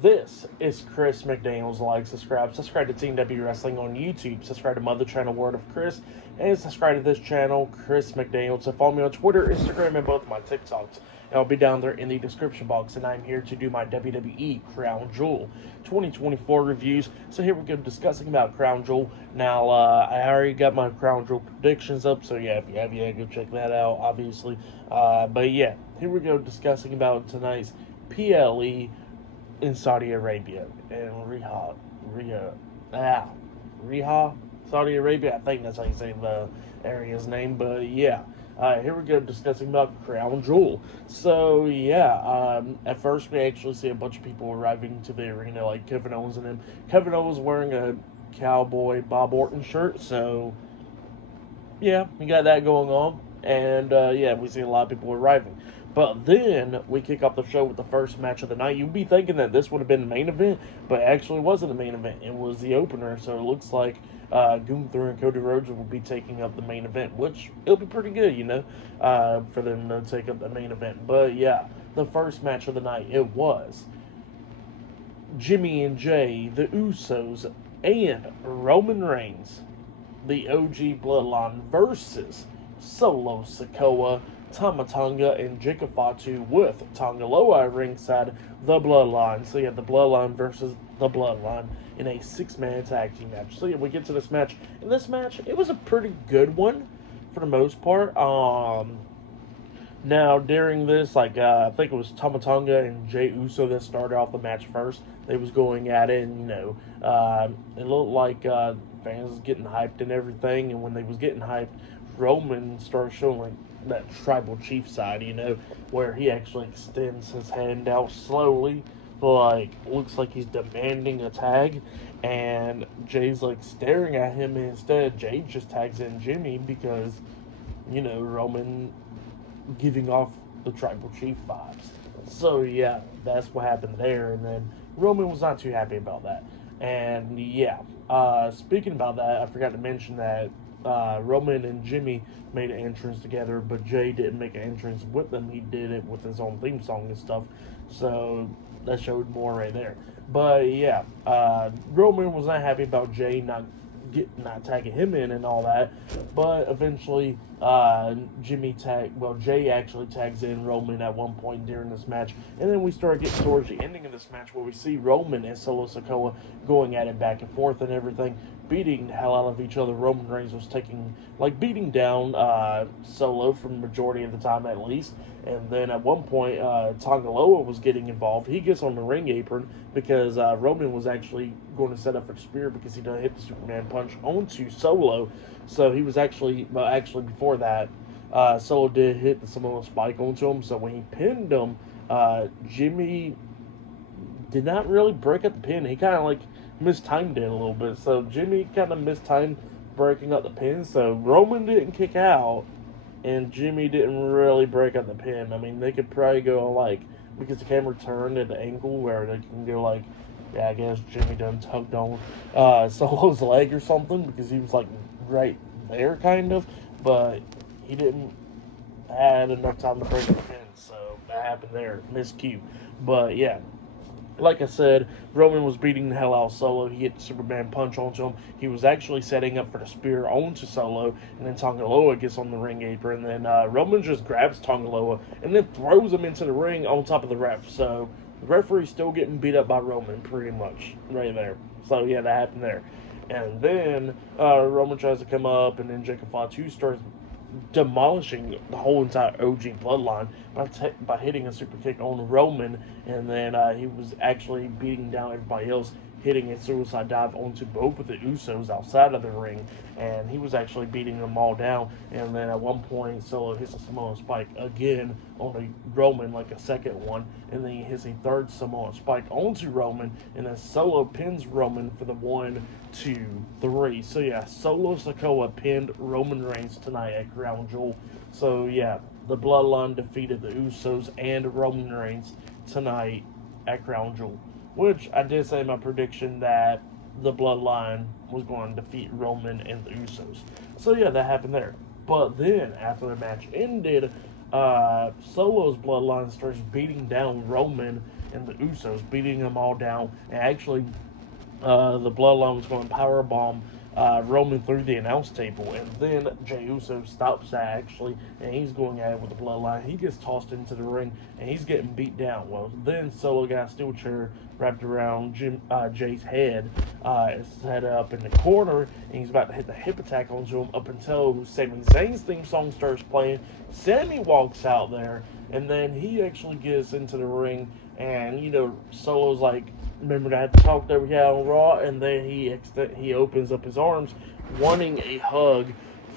This is Chris McDaniels. Like, subscribe to Team W Wrestling on YouTube, subscribe to Mother Channel Word of Chris, and subscribe to this channel, Chris McDaniels. So follow me on Twitter, Instagram, and both my TikToks. And I'll be down there in the description box. And I'm here to do my WWE Crown Jewel 2024 reviews. So here we go, discussing about Crown Jewel. Now, I already got my Crown Jewel predictions up, so yeah, if you have yet, go check that out, obviously. But yeah, here we go, discussing about tonight's PLE in Saudi Arabia and Riyadh, Saudi Arabia. I think that's how you say the area's name. But yeah, here we go, discussing about Crown Jewel. So yeah, at first we actually see a bunch of people arriving to the arena, like Kevin Owens and him. Kevin Owens wearing a cowboy Bob Orton shirt, so yeah, we got that going on. And yeah, we see a lot of people arriving. But then we kick off the show with the first match of the night. You'd be thinking that this would have been the main event, but actually wasn't the main event. It was the opener, so it looks like Gunther and Cody Rhodes will be taking up the main event, which it'll be pretty good, for them to take up the main event. But yeah, the first match of the night, it was Jimmy and Jay, the Usos, and Roman Reigns, the OG Bloodline, versus Solo Sikoa, Tama, Tonga, and Fatu, with Tonga at ringside, the Bloodline. So you have the Bloodline versus the Bloodline in a 6-man tag team match. So yeah, we get to this match. In this match, it was a pretty good one for the most part. Now, during this, I think it was Tama Tonga and Jey Uso that started off the match first. They was going at it, and, it looked like fans was getting hyped and everything. And when they was getting hyped, Roman started showing, that tribal chief side, where he actually extends his hand out slowly, looks like he's demanding a tag. And Jay's, staring at him, and instead, Jay just tags in Jimmy because, Roman giving off the tribal chief vibes. So yeah, that's what happened there. And then Roman was not too happy about that. And yeah, speaking about that, I forgot to mention that Roman and Jimmy made an entrance together, but Jay didn't make an entrance with them. He did it with his own theme song and stuff. So that showed more right there. But yeah, Roman was not happy about Jay not tagging him in and all that. But eventually, Jay actually tags in Roman at one point during this match, and then we start getting towards the ending of this match where we see Roman and Solo Sikoa going at it back and forth and everything, beating the hell out of each other. Roman Reigns was beating down Solo for the majority of the time at least. And then at one point, Tonga was getting involved. He gets on the ring apron because Roman was actually going to set up for the spear because he done hit the Superman punch onto Solo. So he was actually before that, Solo did hit the Samoan Spike onto him. So when he pinned him, Jimmy did not really break up the pin. He kind of mistimed it a little bit. So Jimmy kind of mistimed breaking up the pin. So Roman didn't kick out, and Jimmy didn't really break up the pin. I mean, they could probably go because the camera turned at the angle where they can go yeah, I guess Jimmy done tugged on Solo's leg or something because he was right there kind of, but he didn't had enough time to break the pin. So that happened there, miscue. But yeah, like I said, Roman was beating the hell out of Solo. He hit the Superman punch onto him. He was actually setting up for the spear onto Solo, and then Tonga gets on the ring apron, and then Roman just grabs Tonga and then throws him into the ring on top of the ref. So the referee's still getting beat up by Roman, pretty much, right there. So yeah, that happened there. And then Roman tries to come up, and then Fatu starts demolishing the whole entire OG Bloodline by hitting a super kick on Roman, and then he was actually beating down everybody else, hitting a suicide dive onto both of the Usos outside of the ring, and he was actually beating them all down. And then at one point, Solo hits a Samoan Spike again on Roman, a second one, and then he hits a third Samoan Spike onto Roman, and then Solo pins Roman for the 1, 2, 3. So yeah, Solo Sikoa pinned Roman Reigns tonight at Crown Jewel. So yeah, the Bloodline defeated the Usos and Roman Reigns tonight at Crown Jewel, which I did say in my prediction that the Bloodline was going to defeat Roman and the Usos. So yeah, that happened there. But then, after the match ended, Solo's Bloodline starts beating down Roman and the Usos, beating them all down. And actually, the Bloodline was going to powerbomb Roman through the announce table, and then Jey Uso stops that actually, and he's going at it with the Bloodline. He gets tossed into the ring, and he's getting beat down. Well, then Solo got a steel chair wrapped around Jay's head, set up in the corner, and he's about to hit the hip attack onto him up until Sami Zayn's theme song starts playing. Sami walks out there, and then he actually gets into the ring, and Solo's like, remember that talk that we had on Raw, and then he opens up his arms, wanting a hug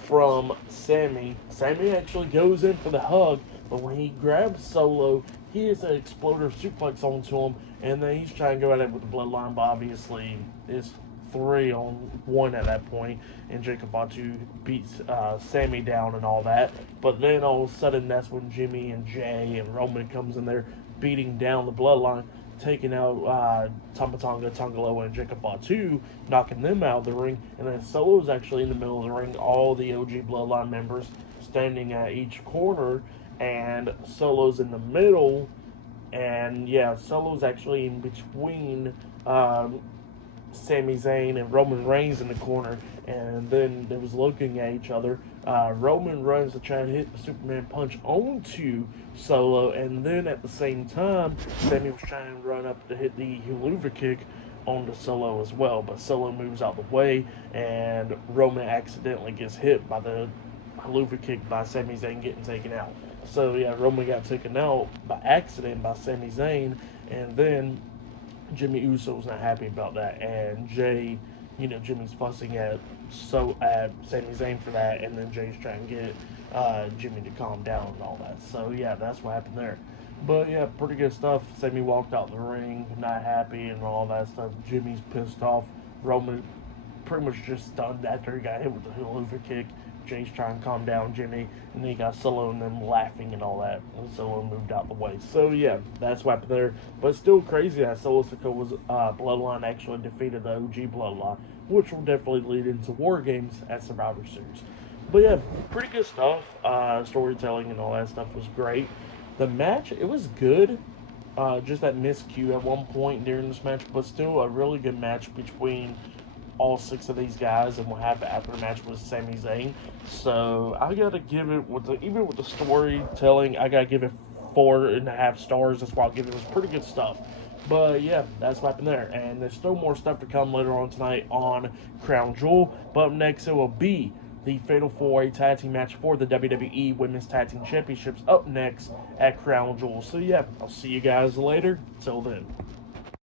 from Sami. Sami actually goes in for the hug, but when he grabs Solo, he hits an exploder suplex onto him, and then he's trying to go at it with the Bloodline, but obviously it's 3-on-1 at that point, and Jacob Fatu beats Sami down and all that. But then all of a sudden, that's when Jimmy and Jay and Roman comes in there, beating down the Bloodline, taking out Tama, Tonga, and Jacob Fatu, knocking them out of the ring. And then Solo's actually in the middle of the ring, all the OG Bloodline members standing at each corner, and Solo's in the middle. And yeah, Solo's actually in between Sami Zayn and Roman Reigns in the corner, and then they was looking at each other. Roman runs to try to hit the Superman punch onto Solo, and then at the same time, Sami was trying to run up to hit the Helluva Kick onto Solo as well, but Solo moves out the way, and Roman accidentally gets hit by the Helluva Kick by Sami Zayn getting taken out. So yeah, Roman got taken out by accident by Sami Zayn, and then Jimmy Uso's not happy about that, and Jay, Jimmy's fussing at Sami Zayn for that, and then Jay's trying to get Jimmy to calm down and all that. So yeah, that's what happened there. But yeah, pretty good stuff. Sami walked out the ring, not happy and all that stuff. Jimmy's pissed off. Roman pretty much just stunned after he got hit with the Helluva Kick. Jay's trying to calm down Jimmy, and then you got Solo and them laughing and all that, and Solo moved out the way. So yeah, that's what happened there. But it's still crazy that Solo Sikoa's Bloodline actually defeated the OG Bloodline, which will definitely lead into War Games at Survivor Series. But yeah, pretty good stuff. Storytelling and all that stuff was great. The match, it was good. Just that miscue at one point during this match, but still a really good match between all 6 of these guys, and what happened after the match was Sami Zayn. So I gotta give it, even with the storytelling, I gotta give it 4.5 stars. That's why I'll give it. It was pretty good stuff. But yeah, that's what happened there. And there's still more stuff to come later on tonight on Crown Jewel. But up next, it will be the Fatal 4-Way Tag Team match for the WWE Women's Tag Team Championships up next at Crown Jewel. So yeah, I'll see you guys later. Till then.